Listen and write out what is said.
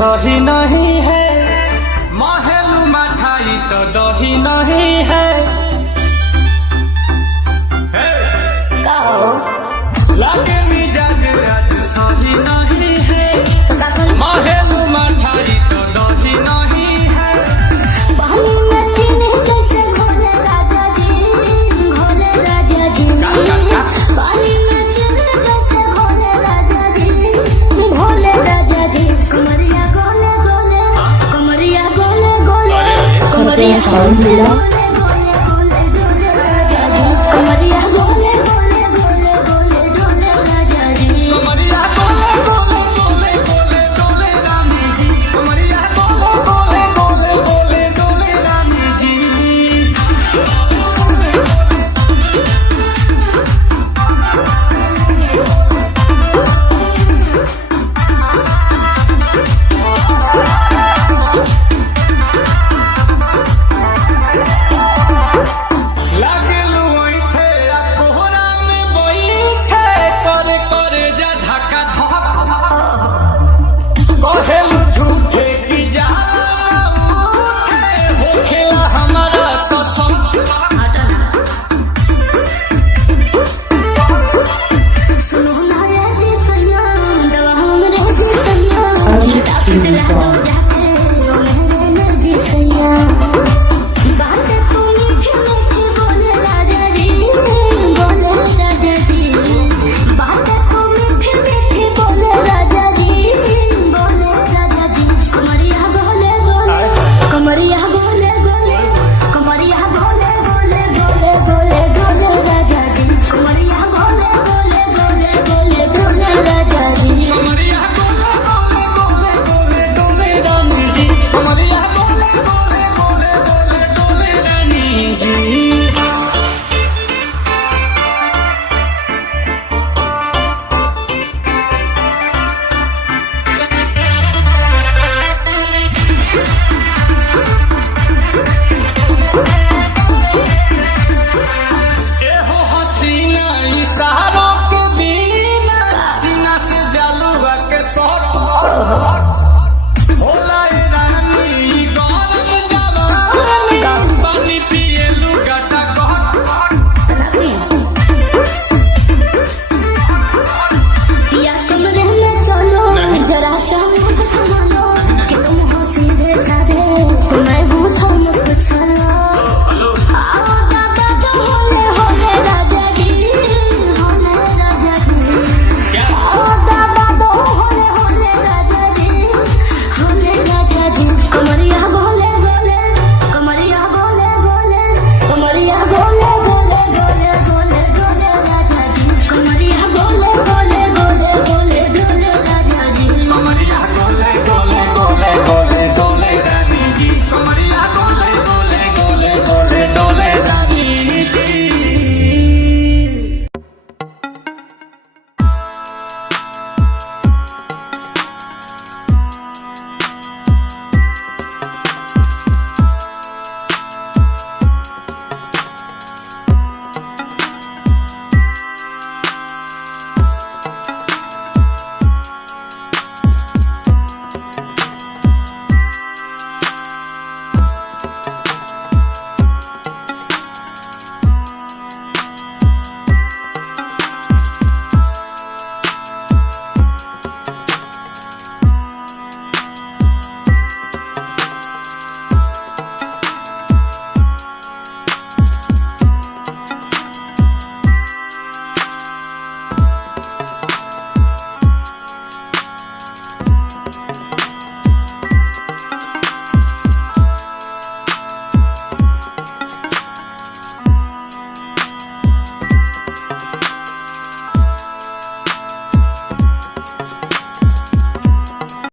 सही नहीं है, महलू मठाई तो दही नहीं है। लागे मिजाज आज सही नहीं है, महलू मठाई तो दही नहीं है। पानी में चीनी कैसे घोले राजा जी, घोले राजा जी। पानी में चीनी कैसे घोले राजा जी, घोले राजा जी। कमरिया गोले गोले, कमरिया गोले गोले, कमरिया गोले गोले।